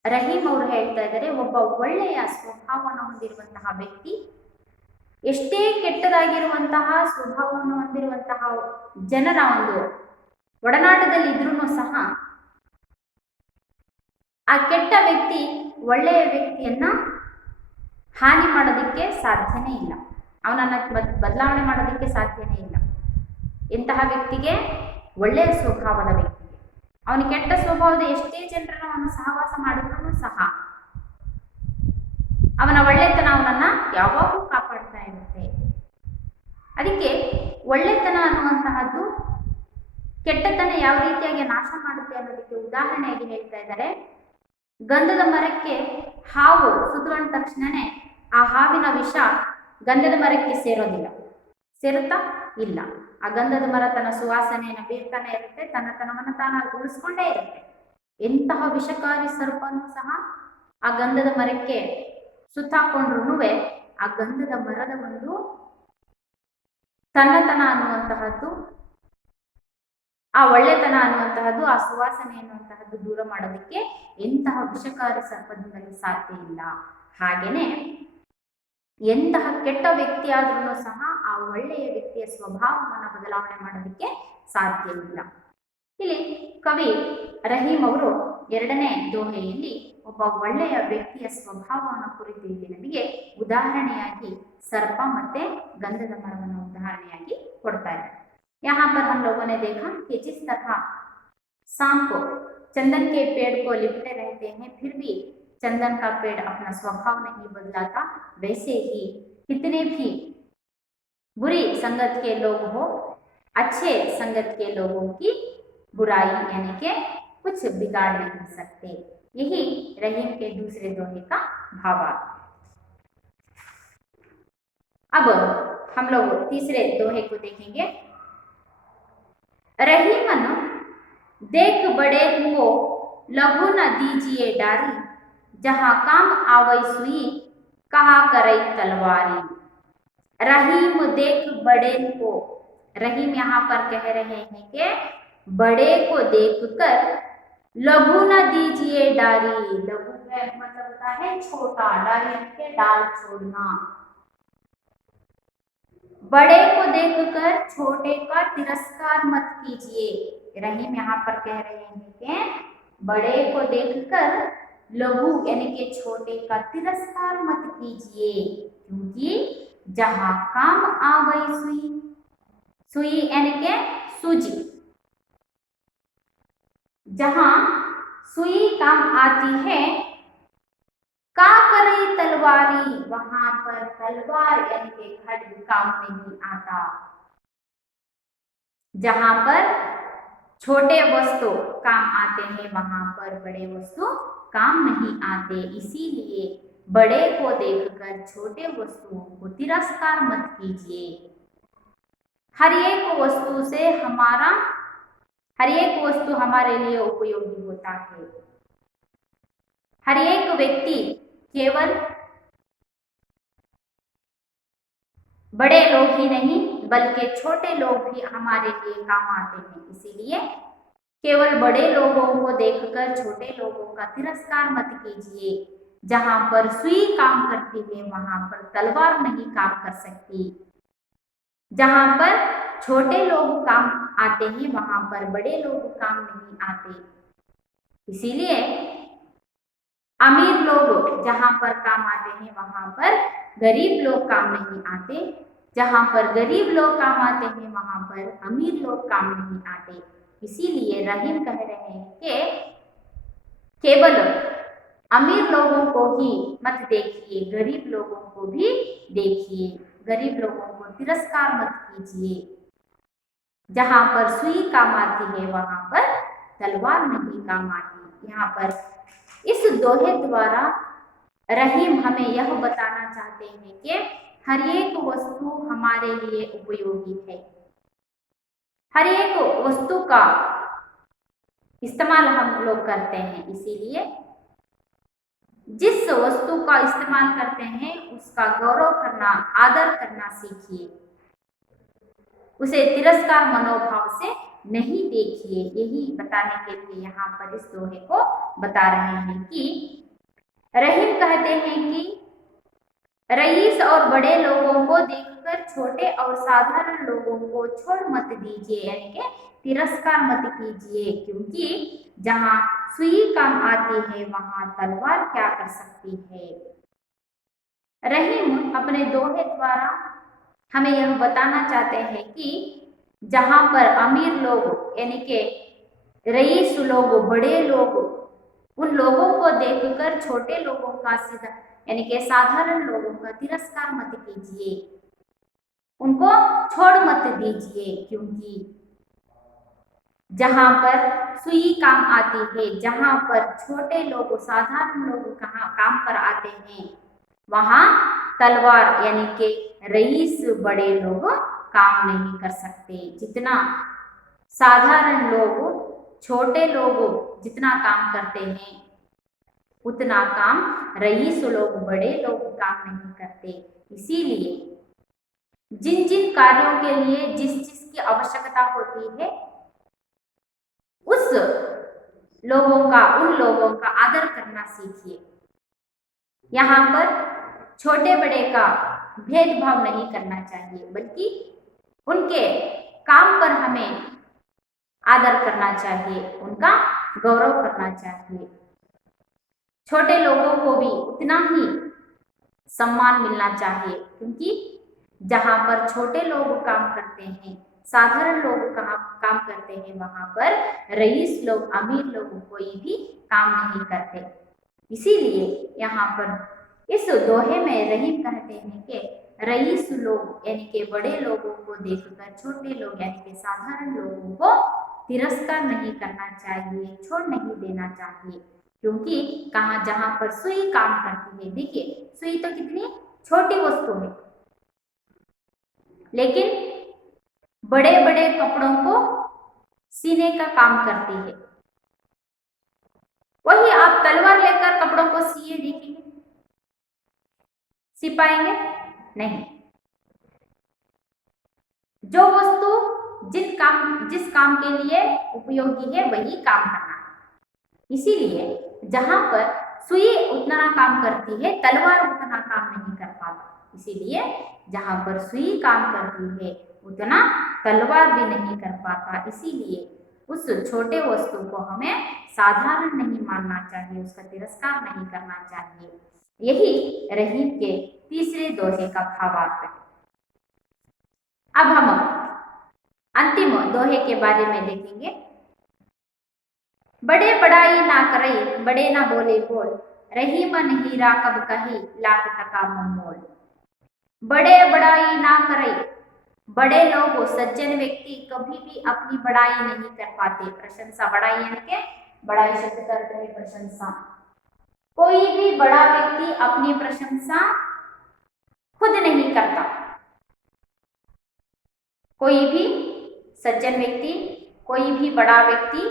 ರಹೀಮ್ ಅವರು ಹೇಳ್ತಾ ಇದ್ದಾರೆ, ಒಬ್ಬ ಒಳ್ಳೆಯ ಸ್ವಭಾವವನ್ನು ಹೊಂದಿರುವಂತಹ ವ್ಯಕ್ತಿ ಎಷ್ಟೇ ಕೆಟ್ಟದಾಗಿರುವಂತಹ ಸ್ವಭಾವವನ್ನು ಹೊಂದಿರುವಂತಹ ಜನರ ಒಂದು ಒಡನಾಟದಲ್ಲಿ ಇದ್ರೂ ಸಹ ಆ ಕೆಟ್ಟ ವ್ಯಕ್ತಿ ಒಳ್ಳೆಯ ವ್ಯಕ್ತಿಯನ್ನ ಹಾನಿ ಮಾಡೋದಕ್ಕೆ ಸಾಧ್ಯನೇ ಇಲ್ಲ, ಅವನನ್ನ ಬದಲಾವಣೆ ಮಾಡೋದಕ್ಕೆ ಸಾಧ್ಯನೇ ಇಲ್ಲ. ಇಂತಹ ವ್ಯಕ್ತಿಗೆ ಒಳ್ಳೆಯ ಸ್ವಭಾವದ ವ್ಯಕ್ತಿಗೆ ಅವನ ಕೆಟ್ಟ ಸ್ವಭಾವದ ಎಷ್ಟೇ ಜನರನ್ನು ಅವನು ಸಹವಾಸ ಮಾಡಿದ್ರೂ ಸಹ ಅವನ ಒಳ್ಳೆತನ ಅವನನ್ನ ಯಾವಾಗೂ ಕಾಪಾಡ್ತಾ ಇರುತ್ತೆ. ಅದಕ್ಕೆ ಒಳ್ಳೆತನ ಅನ್ನುವಂತಹದ್ದು ಕೆಟ್ಟತನ ಯಾವ ರೀತಿಯಾಗಿ ನಾಶ ಮಾಡುತ್ತೆ ಅನ್ನೋದಕ್ಕೆ ಉದಾಹರಣೆಯಾಗಿ ಹೇಳ್ತಾ ಇದ್ದಾರೆ. ಗಂಧದ ಮರಕ್ಕೆ ಹಾವು ಸುತ್ತುವಂಡ ತಕ್ಷಣನೇ ಆ ಹಾವಿನ ವಿಷ ಗಂಧದ ಮರಕ್ಕೆ ಸೇರೋದಿಲ್ಲ. ಸೇರುತ್ತಾ? ಇಲ್ಲ. ಆ ಗಂಧದ ಮರ ತನ್ನ ಸುವಾಸನೆಯನ್ನು ಬೀರ್ತಾನೆ ಇರುತ್ತೆ, ತನ್ನತನವನ್ನು ತಾನು ಉಳಿಸ್ಕೊಂಡೇ ಇರುತ್ತೆ. ಎಂತಹ ವಿಷಕಾರಿ ಸರ್ಪನೂ ಸಹ ಆ ಗಂಧದ ಮರಕ್ಕೆ ಸುತ್ತಾಕೊಂಡ್ರೂ ಆ ಗಂಧದ ಮರದ ಒಂದು ತನ್ನತನ ಅನ್ನುವಂತಹದ್ದು, ಆ ಒಳ್ಳೆತನ ಅನ್ನುವಂತಹದ್ದು, ಆ ಸುವಾಸನೆ ಅನ್ನುವಂತಹದ್ದು ದೂರ ಮಾಡೋದಕ್ಕೆ ಎಂತಹ ವಿಷಕಾರಿ ಸರ್ಪದಿಂದಲೂ ಸಾಧ್ಯ ಇಲ್ಲ. ಹಾಗೇನೆ ಎಂತಹ ಕೆಟ್ಟ ವ್ಯಕ್ತಿ ಆದ್ರೂ ಸಹ ಆ ಒಳ್ಳೆಯ ವ್ಯಕ್ತಿಯ ಸ್ವಭಾವವನ್ನು ಬದಲಾವಣೆ ಮಾಡೋದಕ್ಕೆ ಸಾಧ್ಯ ಇಲ್ಲ. ಇಲ್ಲಿ ಕವಿ ರಹೀಮ್ ಅವರು ಎರಡನೇ ದೋಹೆಯಲ್ಲಿ ಒಬ್ಬ ಒಳ್ಳೆಯ ವ್ಯಕ್ತಿಯ ಸ್ವಭಾವವನ್ನು ಕುರಿತು ಇಲ್ಲಿ ನಮಗೆ ಉದಾಹರಣೆಯಾಗಿ ಸರ್ಪ ಮತ್ತೆ ಗಂಧದ ಮರವನ್ನು ಉದಾಹರಣೆಯಾಗಿ ಕೊಡ್ತಾ ಇದ್ದಾರೆ. यहाँ पर हम लोगों ने देखा कि जिस तरह सांप चंदन के पेड़ को लिपटे रहते हैं फिर भी चंदन का पेड़ अपना स्वभाव नहीं बदलाता, वैसे ही कितने भी बुरी संगत के लोग हो, अच्छे संगत के लोगों की बुराई यानी के कुछ बिगाड़ नहीं सकते। यही रहीम के दूसरे दोहे का भावार्थ। अब हम लोग तीसरे दोहे को देखेंगे। रहीमन देख बड़े को लघु न दीजिए डारी, जहां काम आवई सुई कहा करई तलवारी। रहीम देख बड़े को, रहीम यहाँ पर कह रहे हैं कि बड़े को देखकर लघु न दीजिए डारी। लघु का मतलब होता है छोटा, डारी के डाल छोड़ना। बड़े को देखकर छोटे का तिरस्कार मत कीजिए। रहीम यहाँ पर कह रहे हैं कि बड़े को देखकर लघु यानी कि छोटे का तिरस्कार मत कीजिए, क्योंकि जहां काम आवई सुई, सुई यानी के सूजी, जहां सुई काम आती है का करे तलवारी, वहां पर तलवार यानी के खड्ग काम नहीं आता। जहां पर छोटे वस्तु काम आते हैं वहां पर बड़े वस्तु काम नहीं आते। इसीलिए बड़े को देखकर छोटे वस्तुओं को तिरस्कार मत कीजिए। हर एक वस्तु हमारे लिए उपयोगी होता है। हर एक व्यक्ति केवल बड़े लोग ही नहीं बल्कि छोटे लोग भी हमारे लिए काम आते हैं। इसीलिए केवल बड़े लोगों को देखकर छोटे लोगों का तिरस्कार मत कीजिए। जहां पर सुई काम करती है वहां पर तलवार नहीं काम कर सकती। जहां पर छोटे लोग काम आते हैं वहां पर बड़े लोग काम नहीं आते। इसीलिए अमीर लोग जहां पर काम आते हैं वहां पर गरीब लोग काम नहीं आते। जहां पर गरीब लोग काम आते हैं वहां पर अमीर लोग काम नहीं आते। इसीलिए रहीम कह रहे हैं कि केवल अमीर लोगों को ही मत देखिए, गरीब लोगों को भी देखिए। गरीब लोगों को तिरस्कार मत कीजिए। जहां पर सुई काम आती है वहां पर तलवार नहीं काम आती। यहाँ पर इस दोहे द्वारा रहीम हमें यह बताना चाहते हैं कि हर एक वस्तु हमारे लिए उपयोगी है। हर एक वस्तु का इस्तेमाल हम लोग करते हैं। इसीलिए जिस वस्तु का इस्तेमाल करते हैं उसका गौरव करना, आदर करना सीखिए। उसे तिरस्कार मनोभाव से नहीं देखिए। यही बताने के लिए यहाँ पर इस दोहे को बता रहे हैं कि रहीम कहते हैं कि रईस और बड़े लोगों को देखकर छोटे और साधारण लोगों को छोड़ मत दीजिए, यानी कि तिरस्कार मत कीजिए। क्योंकि जहां सुई काम आती है वहां तलवार क्या कर सकती है। रहीम अपने दोहे द्वारा हमें यह बताना चाहते हैं कि जहां पर अमीर लोग यानी कि रईस लोग, बड़े लोग, उन लोगों को देखकर छोटे लोगों का सीधा यानी कि साधारण लोगों का तिरस्कार मत कीजिए, उनको छोड़ मत दीजिए। क्योंकि जहां पर सुई काम आती है, जहां पर छोटे लोग, साधारण लोग कहाँ काम पर आते हैं वहां तलवार यानी कि रईस, बड़े लोग काम नहीं कर सकते। जितना साधारण लोग, छोटे लोग जितना काम करते हैं उतना काम रईस लोग, बड़े लोग काम नहीं करते। इसीलिए जिन जिन कार्यों के लिए जिस चीज की आवश्यकता होती है उन लोगों का आदर करना सीखिए। यहाँ पर छोटे बड़े का भेदभाव नहीं करना चाहिए बल्कि उनके काम पर हमें आदर करना चाहिए, उनका गौरव करना चाहिए। छोटे लोगों को भी उतना ही सम्मान मिलना चाहिए। क्योंकि जहां पर छोटे लोग काम करते हैं, साधारण लोग काम करते हैं वहां पर रईस लोग, अमीर लोग कोई भी काम नहीं करते। इसीलिए यहाँ पर इस दोहे में रहीम कहते हैं कि रईस लोग यानी कि बड़े लोगों को देखकर छोटे लोग यानी कि साधारण लोगों को तिरस्कार नहीं करना चाहिए, छोड़ नहीं देना चाहिए। क्योंकि जहां पर सुई काम करती है, देखिए सुई तो कितनी छोटी वस्तु है, लेकिन बड़े बड़े कपड़ों को सीने का काम करती है। वही आप तलवार लेकर कपड़ों को सिए देखेंगे, सी पाएंगे नहीं। जो वस्तु जिस काम के लिए उपयोगी है वही काम करना है। इसीलिए जहां पर सुई उतना काम करती है तलवार उतना काम नहीं कर पाता। इसीलिए जहां पर सुई काम करती है उतना तलवार भी नहीं कर पाता। इसीलिए उस छोटे वस्तु को हमें साधारण नहीं मानना चाहिए, उसका तिरस्कार नहीं करना चाहिए। यही रहीम के तीसरे दोहे का भावार्थ है। अब हम अंतिम दोहे के बारे में देखेंगे। बड़े बड़ाई ना करई, बड़े ना बोले बोल, रही मन हीरा कब कही, लाख टका मोल। बड़े बड़ाई ना करई, बड़े लोग, सज्जन व्यक्ति कभी भी अपनी बड़ाई नहीं कर पाते। प्रशंसा, बड़ाई यानी कि बड़ाई शब्द करते हैं प्रशंसा। कोई भी बड़ा व्यक्ति अपनी प्रशंसा खुद नहीं करता। कोई भी सज्जन व्यक्ति, कोई भी बड़ा व्यक्ति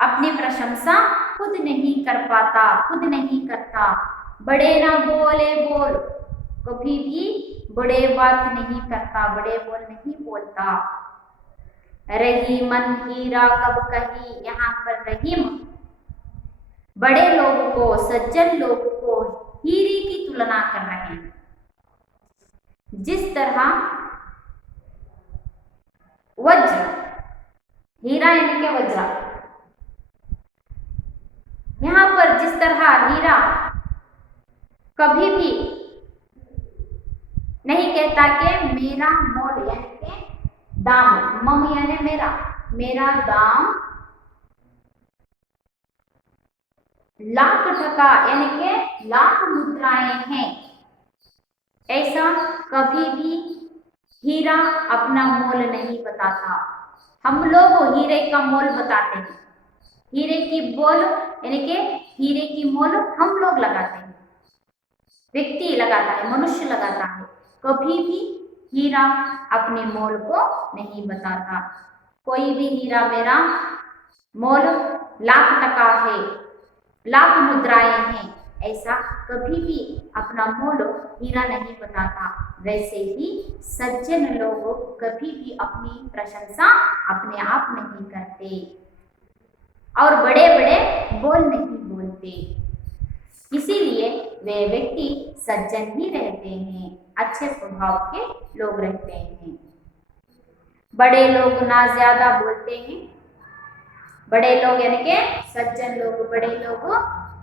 अपनी प्रशंसा खुद नहीं कर पाता, खुद नहीं करता। बड़े ना बोले बोल, कभी भी बड़े बात नहीं करता, बड़े बोल नहीं बोलता। रही मन हीरा कब कही, यहाँ पर रहीम बड़े लोगों को, सज्जन लोगों को हीरे की तुलना कर रहे हैं। जिस तरह वज्र, हीरा यानी कि वज्र, यहां पर जिस तरह हीरा कभी भी नहीं कहता कि मेरा मोल यानी कि दाम, मम यानी मेरा, मेरा दाम लाख टका यानी कि लाख मुद्राएं हैं, ऐसा कभी भी हीरा अपना मोल नहीं बताता। हम लोग हीरे का मोल बताते हैं, हीरे की बोल यानी कि हीरे की मोल हम लोग लगाते हैं, व्यक्ति लगाता है, मनुष्य लगाता है। कभी भी हीरा अपने मोल को नहीं बताता। कोई भी हीरा मेरा मोल लाख टका है, लाख मुद्राएं हैं, ऐसा कभी भी अपना मोल हीरा नहीं बताता। वैसे ही सज्जन लोग कभी भी अपनी प्रशंसा अपने आप नहीं करते और बड़े बड़े बोल नहीं बोलते, इसीलिए वे व्यक्ति सज्जन ही रहते हैं, अच्छे स्वभाव के लोग रहते हैं। बड़े लोग ना ज्यादा बोलते हैं, बड़े लोग यानी कि सज्जन लोग, बड़े लोग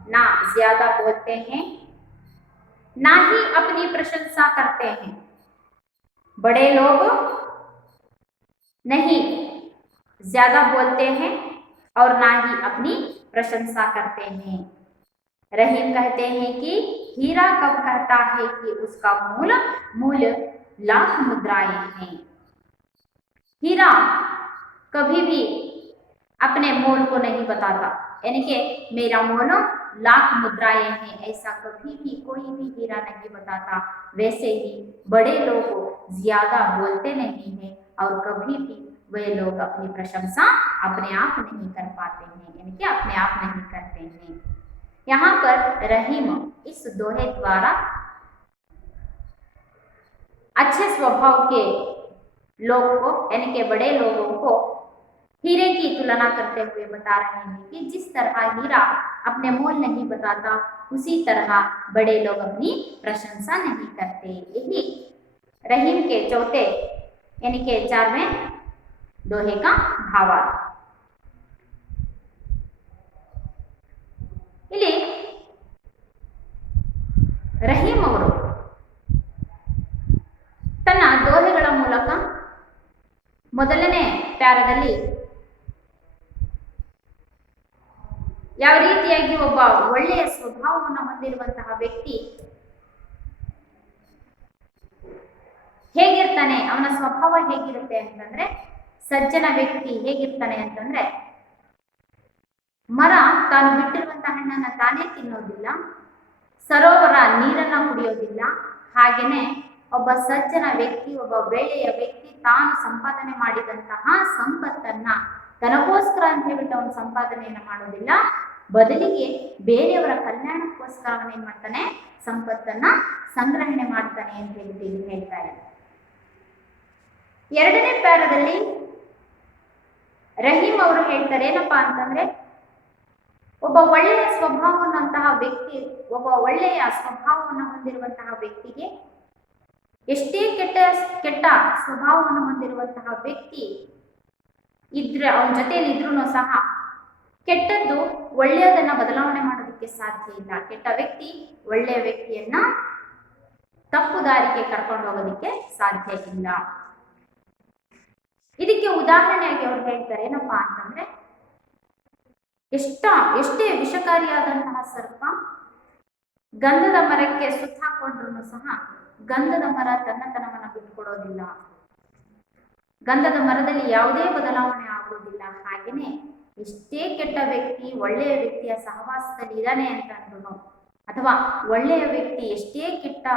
ना ज्यादा बोलते हैं, ना ही अपनी प्रशंसा करते हैं। बड़े लोग नहीं ज्यादा बोलते हैं और ना ही अपनी प्रशंसा करते हैं। रहीम कहते हैं कि हीरा कब कहता है कि उसका मूल लाख मुद्राएं हैं। हीरा कभी भी अपने मोल को नहीं बताता, यानी कि मेरा मोल लाख मुद्राएं हैं, ऐसा कभी भी कोई भी हीरा नहीं बताता। वैसे ही बड़े लोग ज्यादा बोलते नहीं हैं और कभी भी वे लोग अपनी प्रशंसा अपने आप नहीं कर पाते हैं, यानी कि अपने आप नहीं करते हैं। यहाँ पर रहीम इस दोहे द्वारा अच्छे स्वभाव के लोग को यानी कि बड़े लोगों को हीरे की तुलना करते हुए बता रहे हैं कि जिस तरह हीरा अपने मोल नहीं बताता, उसी तरह बड़े लोग अपनी प्रशंसा नहीं करते। यही रहीम के चौथे यानी कि 4वें दोहे का भावार्थ। ಇಲ್ಲಿ ರಹೀಂ ಅವರು ತನ್ನ ದೋಹೆಗಳ ಮೂಲಕ ಮೊದಲನೇ ಪ್ಯಾರದಲ್ಲಿ ಯಾವ ರೀತಿಯಾಗಿ ಒಬ್ಬ ಒಳ್ಳೆಯ ಸ್ವಭಾವವನ್ನು ಹೊಂದಿರುವಂತಹ ವ್ಯಕ್ತಿ ಹೇಗಿರ್ತಾನೆ, ಅವನ ಸ್ವಭಾವ ಹೇಗಿರುತ್ತೆ ಅಂತಂದ್ರೆ, ಸಜ್ಜನ ವ್ಯಕ್ತಿ ಹೇಗಿರ್ತಾನೆ ಅಂತಂದ್ರೆ, ಮರ ತಾನು ಬಿಟ್ಟಿರುವಂತಹ ಹಣ್ಣನ್ನ ತಾನೇ ತಿನ್ನೋದಿಲ್ಲ, ಸರೋವರ ನೀರನ್ನ ಕುಡಿಯೋದಿಲ್ಲ. ಹಾಗೇನೆ ಒಬ್ಬ ಸಜ್ಜನ ವ್ಯಕ್ತಿ, ಒಬ್ಬ ಒಳ್ಳೆಯ ವ್ಯಕ್ತಿ ತಾನು ಸಂಪಾದನೆ ಮಾಡಿದಂತಹ ಸಂಪತ್ತನ್ನ ತನಗೋಸ್ಕರ ಅಂತ ಹೇಳ್ಬಿಟ್ಟು ಅವನು ಸಂಪಾದನೆಯನ್ನ ಮಾಡೋದಿಲ್ಲ, ಬದಲಿಗೆ ಬೇರೆಯವರ ಕಲ್ಯಾಣಕ್ಕೋಸ್ಕರ ಅವನೇನ್ ಮಾಡ್ತಾನೆ, ಸಂಪತ್ತನ್ನ ಸಂಗ್ರಹಣೆ ಮಾಡ್ತಾನೆ ಅಂತ ಹೇಳ್ಬಿಟ್ಟು ಹೇಳ್ತಾರೆ. ಎರಡನೇ ಪ್ಯಾರದಲ್ಲಿ ರಹೀಂ ಅವರು ಹೇಳ್ತಾರೆ ಏನಪ್ಪಾ ಅಂತಂದ್ರೆ, ಒಬ್ಬ ಒಳ್ಳೆಯ ಸ್ವಭಾವವಂತಹ ವ್ಯಕ್ತಿ, ಒಬ್ಬ ಒಳ್ಳೆಯ ಸ್ವಭಾವವನ್ನು ಹೊಂದಿರುವಂತಹ ವ್ಯಕ್ತಿಗೆ ಎಷ್ಟೇ ಕೆಟ್ಟ ಸ್ವಭಾವವನ್ನು ಹೊಂದಿರುವಂತಹ ವ್ಯಕ್ತಿ ಇದ್ರೆ, ಅವನ ಜೊತೆಯಲ್ಲಿ ಇದ್ರೂ ಸಹ ಕೆಟ್ಟದ್ದು ಒಳ್ಳೆಯದನ್ನ ಬದಲಾವಣೆ ಮಾಡೋದಕ್ಕೆ ಸಾಧ್ಯ ಇಲ್ಲ. ಕೆಟ್ಟ ವ್ಯಕ್ತಿ ಒಳ್ಳೆಯ ವ್ಯಕ್ತಿಯನ್ನ ತಪ್ಪು ದಾರಿಗೆ ಕರ್ಕೊಂಡು ಹೋಗೋದಕ್ಕೆ ಸಾಧ್ಯ ಇಲ್ಲ. ಇದಕ್ಕೆ ಉದಾಹರಣೆಯಾಗಿ ಅವ್ರು ಹೇಳ್ತಾರೆ ಏನಪ್ಪಾ ಅಂತಂದ್ರೆ, ಎಷ್ಟೇ ವಿಷಕಾರಿಯಾದಂತಹ ಸರ್ಪ ಗಂಧದ ಮರಕ್ಕೆ ಸುತ್ತಾಕೊಂಡ್ರು ಸಹ ಗಂಧದ ಮರ ತನ್ನತನವನ್ನ ಬಿಟ್ಕೊಡೋದಿಲ್ಲ, ಗಂಧದ ಮರದಲ್ಲಿ ಯಾವುದೇ ಬದಲಾವಣೆ ಆಗುವುದಿಲ್ಲ. ಹಾಗೇನೆ ಎಷ್ಟೇ ಕೆಟ್ಟ ವ್ಯಕ್ತಿ ಒಳ್ಳೆಯ ವ್ಯಕ್ತಿಯ ಸಹವಾಸದಲ್ಲಿ ಇದ್ದಾನೆ ಅಂತ ಅಂದ್ರೂ ಅಥವಾ ಒಳ್ಳೆಯ ವ್ಯಕ್ತಿ ಎಷ್ಟೇ ಕೆಟ್ಟ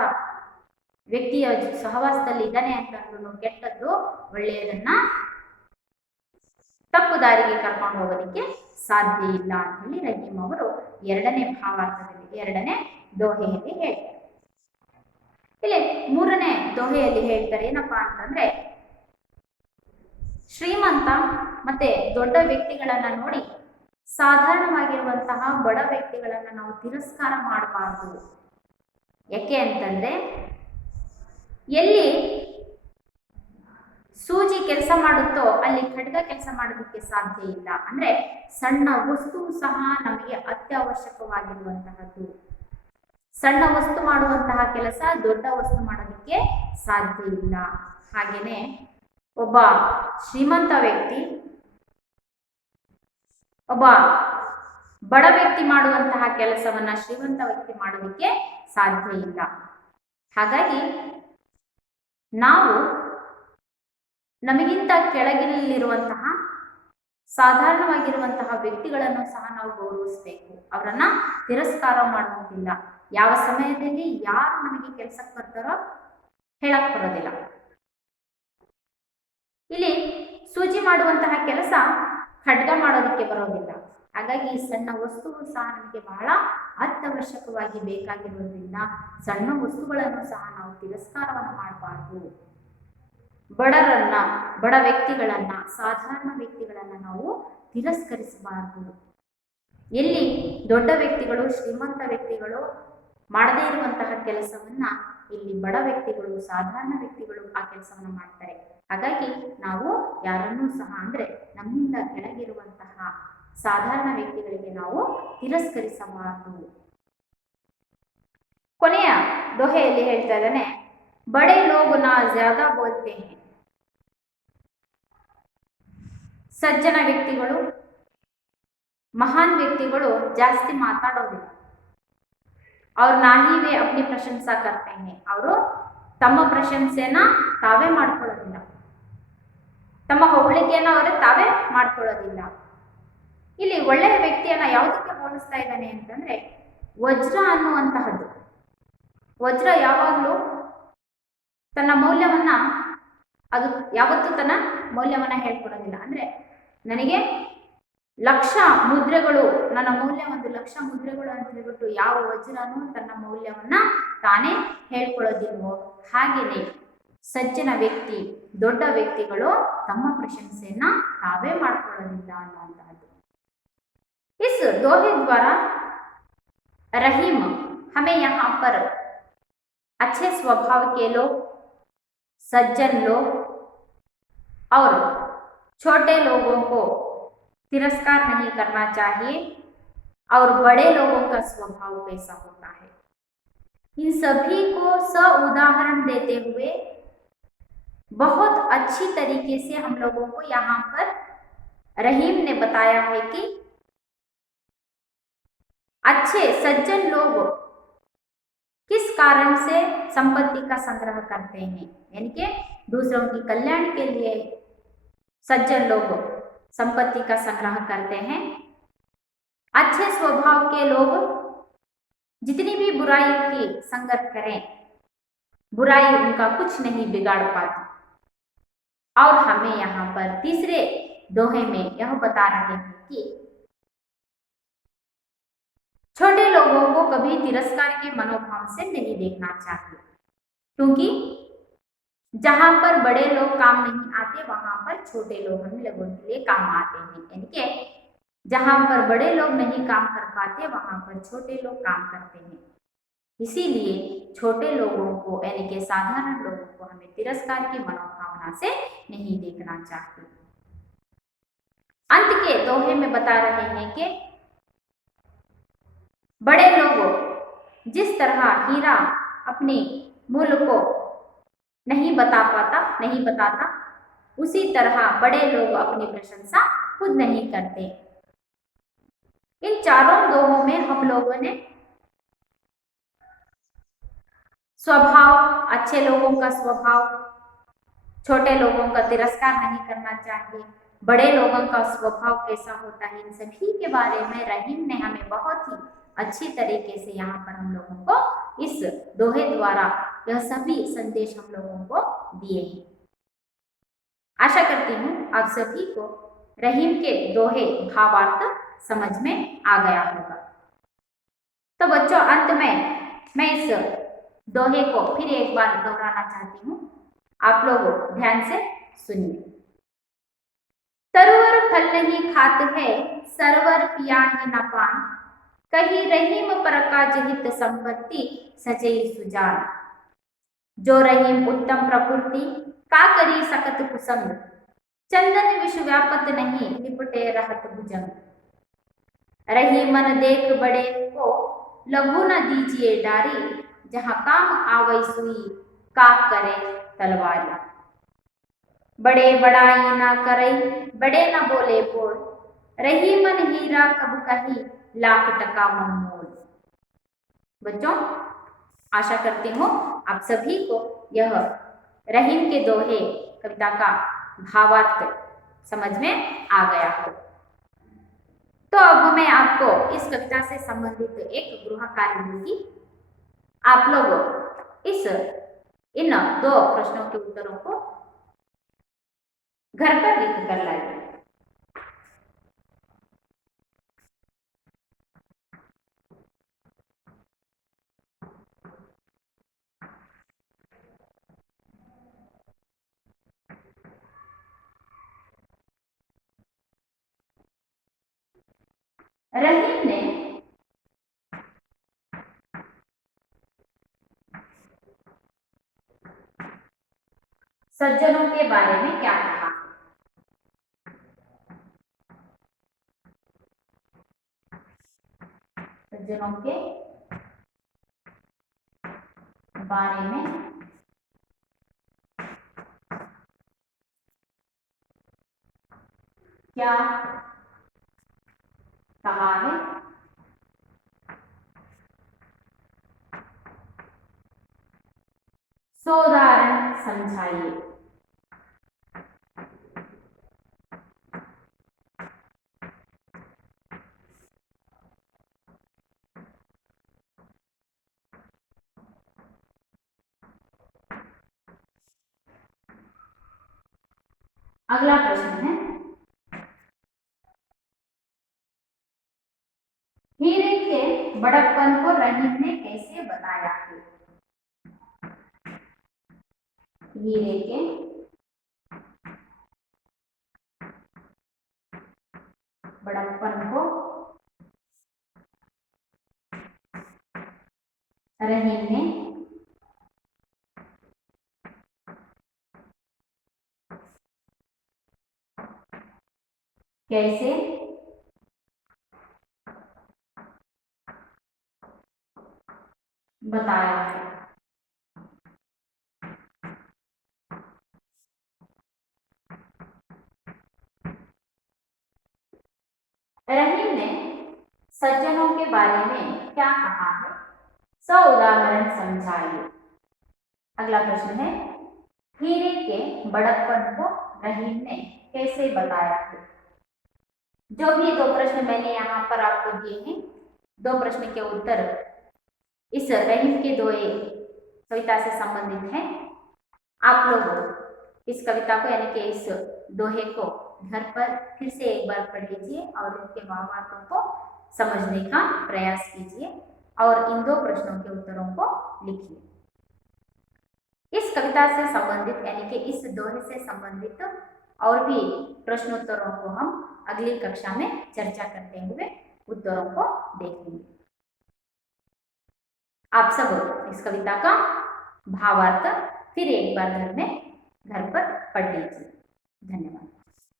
ವ್ಯಕ್ತಿಯ ಸಹವಾಸದಲ್ಲಿ ಇದ್ದಾನೆ ಅಂತಂದ್ರೂ ಕೆಟ್ಟದ್ದು ಒಳ್ಳೆಯದನ್ನ ತಪ್ಪು ದಾರಿಗೆ ಕರ್ಕೊಂಡು ಹೋಗೋದಕ್ಕೆ ಸಾಧ್ಯ ಇಲ್ಲ ಅಂತ ಹೇಳಿ ರಹೀಂ ಅವರು ಎರಡನೇ ಭಾವಾರ್ಥದಲ್ಲಿ ಎರಡನೇ ದೋಹೆಯಲ್ಲಿ ಹೇಳ್ತಾರೆ. ಇಲ್ಲಿ ಮೂರನೇ ದೋಹೆಯಲ್ಲಿ ಹೇಳ್ತಾರೆ ಏನಪ್ಪಾ ಅಂತಂದ್ರೆ, ಶ್ರೀಮಂತ ಮತ್ತೆ ದೊಡ್ಡ ವ್ಯಕ್ತಿಗಳನ್ನ ನೋಡಿ ಸಾಧಾರಣವಾಗಿರುವಂತಹ ಬಡ ವ್ಯಕ್ತಿಗಳನ್ನ ನಾವು ತಿರಸ್ಕಾರ ಮಾಡಬಾರ್ದು. ಯಾಕೆ ಅಂತಂದ್ರೆ, ಎಲ್ಲಿ ಸೂಜಿ ಕೆಲಸ ಮಾಡುತ್ತೋ ಅಲ್ಲಿ ಖಡ್ಗ ಕೆಲಸ ಮಾಡೋದಕ್ಕೆ ಸಾಧ್ಯ ಇಲ್ಲ. ಅಂದ್ರೆ ಸಣ್ಣ ವಸ್ತು ಸಹ ನಮಗೆ ಅತ್ಯವಶ್ಯಕವಾಗಿರುವಂತಹದ್ದು. ಸಣ್ಣ ವಸ್ತು ಮಾಡುವಂತಹ ಕೆಲಸ ದೊಡ್ಡ ವಸ್ತು ಮಾಡೋದಕ್ಕೆ ಸಾಧ್ಯ ಇಲ್ಲ. ಹಾಗೇನೆ ಒಬ್ಬ ಶ್ರೀಮಂತ ವ್ಯಕ್ತಿ ಒಬ್ಬ ಬಡ ವ್ಯಕ್ತಿ ಮಾಡುವಂತಹ ಕೆಲಸವನ್ನ ಶ್ರೀಮಂತ ವ್ಯಕ್ತಿ ಮಾಡೋದಕ್ಕೆ ಸಾಧ್ಯ ಇಲ್ಲ. ಹಾಗಾಗಿ ನಾವು ನಮಗಿಂತ ಕೆಳಗಿನಲ್ಲಿರುವಂತಹ ಸಾಧಾರಣವಾಗಿರುವಂತಹ ವ್ಯಕ್ತಿಗಳನ್ನು ಸಹ ನಾವು ಗೌರವಿಸಬೇಕು. ಅವರನ್ನ ತಿರಸ್ಕಾರ ಮಾಡುವುದಿಲ್ಲ. ಯಾವ ಸಮಯದಲ್ಲಿ ಯಾರು ನಮಗೆ ಕೆಲಸಕ್ಕೆ ಬರ್ತಾರೋ ಹೇಳಕ್ ಬರೋದಿಲ್ಲ. ಇಲ್ಲಿ ಸೂಜಿ ಮಾಡುವಂತಹ ಕೆಲಸ ಖಡ್ಗ ಮಾಡೋದಕ್ಕೆ ಬರೋದಿಲ್ಲ. ಹಾಗಾಗಿ ಸಣ್ಣ ವಸ್ತುವು ಸಹ ನಮಗೆ ಬಹಳ ಅತ್ಯವಶ್ಯಕವಾಗಿ ಬೇಕಾಗಿರೋದ್ರಿಂದ ಸಣ್ಣ ವಸ್ತುಗಳನ್ನು ಸಹ ನಾವು ತಿರಸ್ಕಾರವನ್ನು ಮಾಡಬಾರ್ದು. ಬಡರನ್ನ, ಬಡ ವ್ಯಕ್ತಿಗಳನ್ನ, ಸಾಧಾರಣ ವ್ಯಕ್ತಿಗಳನ್ನ ನಾವು ತಿರಸ್ಕರಿಸಬಾರದು. ಎಲ್ಲಿ ದೊಡ್ಡ ವ್ಯಕ್ತಿಗಳು, ಶ್ರೀಮಂತ ವ್ಯಕ್ತಿಗಳು ಮಾಡದೇ ಇರುವಂತಹ ಕೆಲಸವನ್ನ ಇಲ್ಲಿ ಬಡ ವ್ಯಕ್ತಿಗಳು, ಸಾಧಾರಣ ವ್ಯಕ್ತಿಗಳು ಆ ಕೆಲಸವನ್ನ ಮಾಡ್ತಾರೆ. ಹಾಗಾಗಿ ನಾವು ಯಾರನ್ನೂ ಸಹ ಅಂದ್ರೆ ನಮ್ಮಿಂದ ಕೆಳಗಿರುವಂತಹ ಸಾಧಾರಣ ವ್ಯಕ್ತಿಗಳಿಗೆ ನಾವು ತಿರಸ್ಕರಿಸಬಾರದು. ಕೊನೆಯ ದೋಹೆಯಲ್ಲಿ ಹೇಳ್ತಾ ಇದ್ದಾನೆ, ಬಡೆ ಲೋಗ್ ನಾ ಜ್ಯಾದಾ ಬೋಲ್ತೆ ಹೈ. ಸಜ್ಜನ ವ್ಯಕ್ತಿಗಳು, ಮಹಾನ್ ವ್ಯಕ್ತಿಗಳು ಜಾಸ್ತಿ ಮಾತಾಡೋದಿಲ್ಲ. ಅವ್ರು ನಾಹಿವೇ ಅಪ್ನಿ ಪ್ರಶಂಸಾ ಕರ್ತೆ ಹೈ. ಅವರು ತಮ್ಮ ಪ್ರಶಂಸೆನ ತಾವೇ ಮಾಡ್ಕೊಳ್ಳೋದಿಲ್ಲ. ತಮ್ಮ ಹೊಗಳಿಕೆಯನ್ನ ಅವರೇ ತಾವೇ ಮಾಡ್ಕೊಳ್ಳೋದಿಲ್ಲ. ಇಲ್ಲಿ ಒಳ್ಳೆಯ ವ್ಯಕ್ತಿಯನ್ನ ಯಾವುದಕ್ಕೆ ಹೋಲಿಸ್ತಾ ಇದ್ದಾನೆ ಅಂತಂದ್ರೆ, ವಜ್ರ ಅನ್ನುವಂತಹದ್ದು. ವಜ್ರ ಯಾವಾಗಲೂ ತನ್ನ ಮೌಲ್ಯವನ್ನ, ಅದು ಯಾವತ್ತೂ ತನ್ನ ಮೌಲ್ಯವನ್ನ ಹೇಳ್ಕೊಡೋದಿಲ್ಲ. ಅಂದ್ರೆ ನನಗೆ 1,00,000 ಮುದ್ರೆಗಳು, ನನ್ನ ಮೌಲ್ಯ 1,00,000 ಮುದ್ರೆಗಳು ಅಂತ ಹೇಳ್ಬಿಟ್ಟು ಯಾವ ವಜ್ರನೂ ತನ್ನ ಮೌಲ್ಯವನ್ನ ತಾನೇ ಹೇಳ್ಕೊಳ್ಳೋದಿಲ್ವೋ ಹಾಗೇನೆ ಸಜ್ಜನ ವ್ಯಕ್ತಿ, ದೊಡ್ಡ ವ್ಯಕ್ತಿಗಳು ತಮ್ಮ ಪ್ರಶಂಸೆಯನ್ನ ತಾವೇ ಮಾಡ್ಕೊಳ್ಳೋದಿಲ್ಲ ಅನ್ನುವಂತಹದ್ದು. इस दोहे द्वारा रहीम हमें यहाँ पर अच्छे स्वभाव के लोग, सज्जन लोग और छोटे लोगों को तिरस्कार नहीं करना चाहिए और बड़े लोगों का स्वभाव कैसा होता है, इन सभी को उदाहरण देते हुए बहुत अच्छी तरीके से हम लोगों को यहाँ पर रहीम ने बताया है कि अच्छे सज्जन लोग किस कारण से संपत्ति का संग्रह करते हैं, यानी कि दूसरों की कल्याण के लिए सज्जन लोग संपत्ति का संग्रह करते हैं। अच्छे स्वभाव के लोग जितनी भी बुराई की संगत करें, बुराई उनका कुछ नहीं बिगाड़ पाती। और हमें यहाँ पर तीसरे दोहे में यह बता रहे हैं कि छोटे लोगों को कभी तिरस्कार के मनोभाव से नहीं देखना चाहिए, क्योंकि जहां पर बड़े लोग काम नहीं आते वहां पर छोटे लोग हम लोगों के लिए काम आते हैं। यानी कि जहां पर बड़े लोग नहीं काम कर पाते वहां पर छोटे लोग काम करते हैं। इसीलिए छोटे लोगों को यानी कि साधारण लोगों को हमें तिरस्कार की मनोभावना से नहीं देखना चाहिए। अंत के दोहे में बता रहे हैं कि बड़े लोग जिस तरह हीरा अपने मूल्य को नहीं बताता, उसी तरह बड़े लोग अपनी प्रशंसा खुद नहीं करते। इन चारों दोहों में हम लोगों ने स्वभाव, अच्छे लोगों का स्वभाव, छोटे लोगों का तिरस्कार नहीं करना चाहिए, बड़े लोगों का स्वभाव कैसा होता है, इन सभी के बारे में रहीम ने हमें बहुत ही अच्छी तरीके से यहाँ पर हम लोगों को इस दोहे द्वारा यह सभी संदेश हम लोगों को दिए हैं। आशा करती हूँ आप सभी को रहीम के दोहे भावार्थ समझ में आ गया होगा। तो बच्चों, अंत में मैं इस दोहे को फिर एक बार दोहराना चाहती हूँ, आप लोग ध्यान से सुनिए। तरुवर फल नहीं खात है, सरवर पिया है न पान, कही रहीम पर काज हित संपत्ति, सजई सुजान। जो रहीम उत्तम प्रकृति, का करी सकत कुसंग, चंदन विश्व व्यापत नहीं, निपटे रहत भुजंग। रहीमन देख बड़े को, लघु न दीजिए डारी, जहाँ काम आवै सुई, का करे तलवारी। बड़े बड़ाई ना करे, बड़े न बोले बोल, रहीमन हीरा कब कही, लाख टका मोल। बच्चों, आशा करती हूँ आप सभी को यह रहीम के दोहे कविता का भावार्थ समझ में आ गया हो। तो अब मैं आपको इस कविता से संबंधित एक गृह कार्य दूंगी। आप लोग इन 2 प्रश्नों के उत्तरों को घर पर लिख कर लाइए। रहीम ने सज्जनों के बारे में क्या कहा? सज्जनों के बारे में क्या कहा है? सो उदाहरण समझाइए। अगला प्रश्न है, हीरे के बड़प्पन को रहीम ने कैसे बताया है? हीरे के बड़प्पन को रहीम ने कैसे बताया है? रहीम ने सज्जनों के बारे में क्या कहा है? सो उदाहरण समझाइए। अगला प्रश्न है, हीरे के बड़प्पन को रहीम ने कैसे बताया है? जो भी 2 प्रश्न मैंने यहाँ पर आपको दिए हैं, 2 प्रश्न के उत्तर इस रहीम के दोहे कविता से संबंधित हैं। आप लोग इस कविता को यानी कि इस दोहे को घर पर फिर से एक बार पढ़ लीजिए और इनके भावार्थों को समझने का प्रयास कीजिए और इन 2 प्रश्नों के उत्तरों को लिखिए। इस कविता से संबंधित यानी कि इस दोहे से संबंधित और भी प्रश्नोत्तरों को हम अगली कक्षा में चर्चा करते हुए उत्तरों को देखेंगे। आप सब इस कविता का भावार्थ फिर एक बार घर पर पढ़ लीजिए। धन्यवाद।